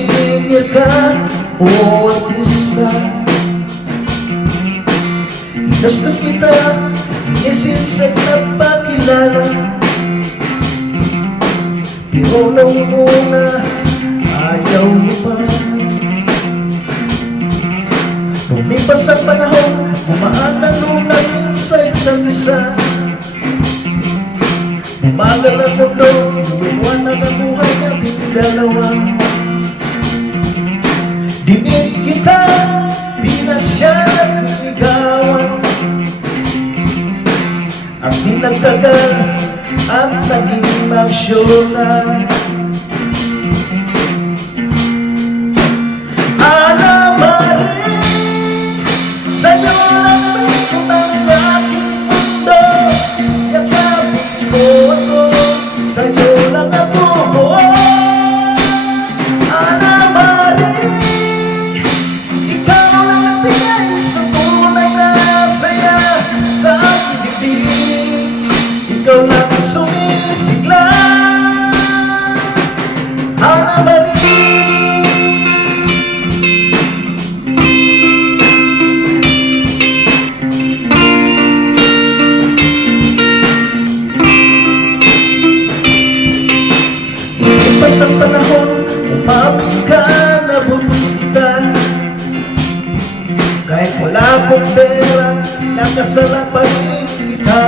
singer ka o artista, inastan kita, isinset at pakilala. Pero nung una, ayaw mo pa. Lumipas ang panahon, bumaan na nung naging sa isa't isa. Bumagal ang mundo, lumiwanag ang buhay natin dalawa. Dinig kita, pinasya at niligawan. Ang pinagtagal at naging magsyonan. Ana Marie, sa'yo lang may kutang aking mundo. Yakapin mo ako, sa'yo lang ako. Ana Marie, ikaw lang ang bigay sa tunay na saya sa aking bibig. Ikaw lang ang sumisigla, Ana Marie. Lumipas ang panahon, umamin ka na bubus kita. Kahit wala akong pera, nakasala pa rin kita.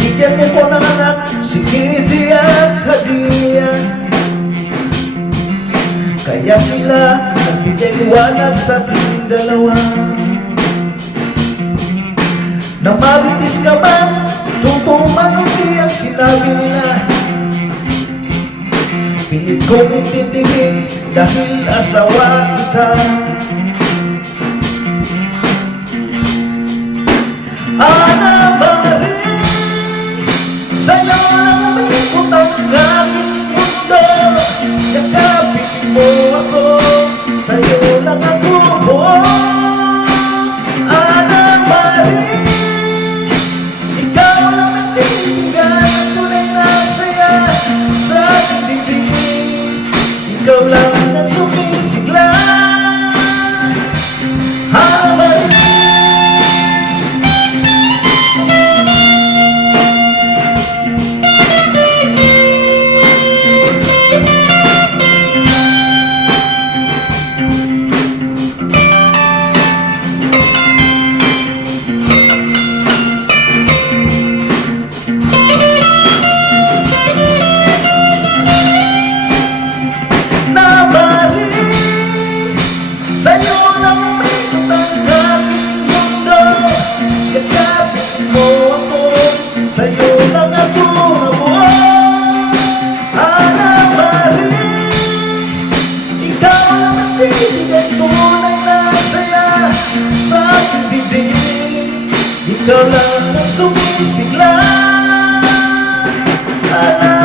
Bigyan mo ko ng anak, si Kitty at Hadia. Kaya sila nagbigay liwanag sa ating dalawa. Nang mabuntis ka man, totoo man o di ang sinabi nila. Pilit kong intindihin dahil asawa kita. Ana Marie, sa'yo lang may utang aking mundo. Yakapin mo ako, sa'yo lang ako. Ana Marie, ikaw lang ang bibigyan ng tunay na saya sa aking bibig. Ikaw lang ang sumisigla, Ana Marie. Sa'yo lang may utang aking mundo. Yakapin mo ako, sa'yo lang ako nabuo. Ana Marie, ikaw lang ang bibigay tunay na saya sa aking bibig. Ikaw lang ang sumisigla, Ana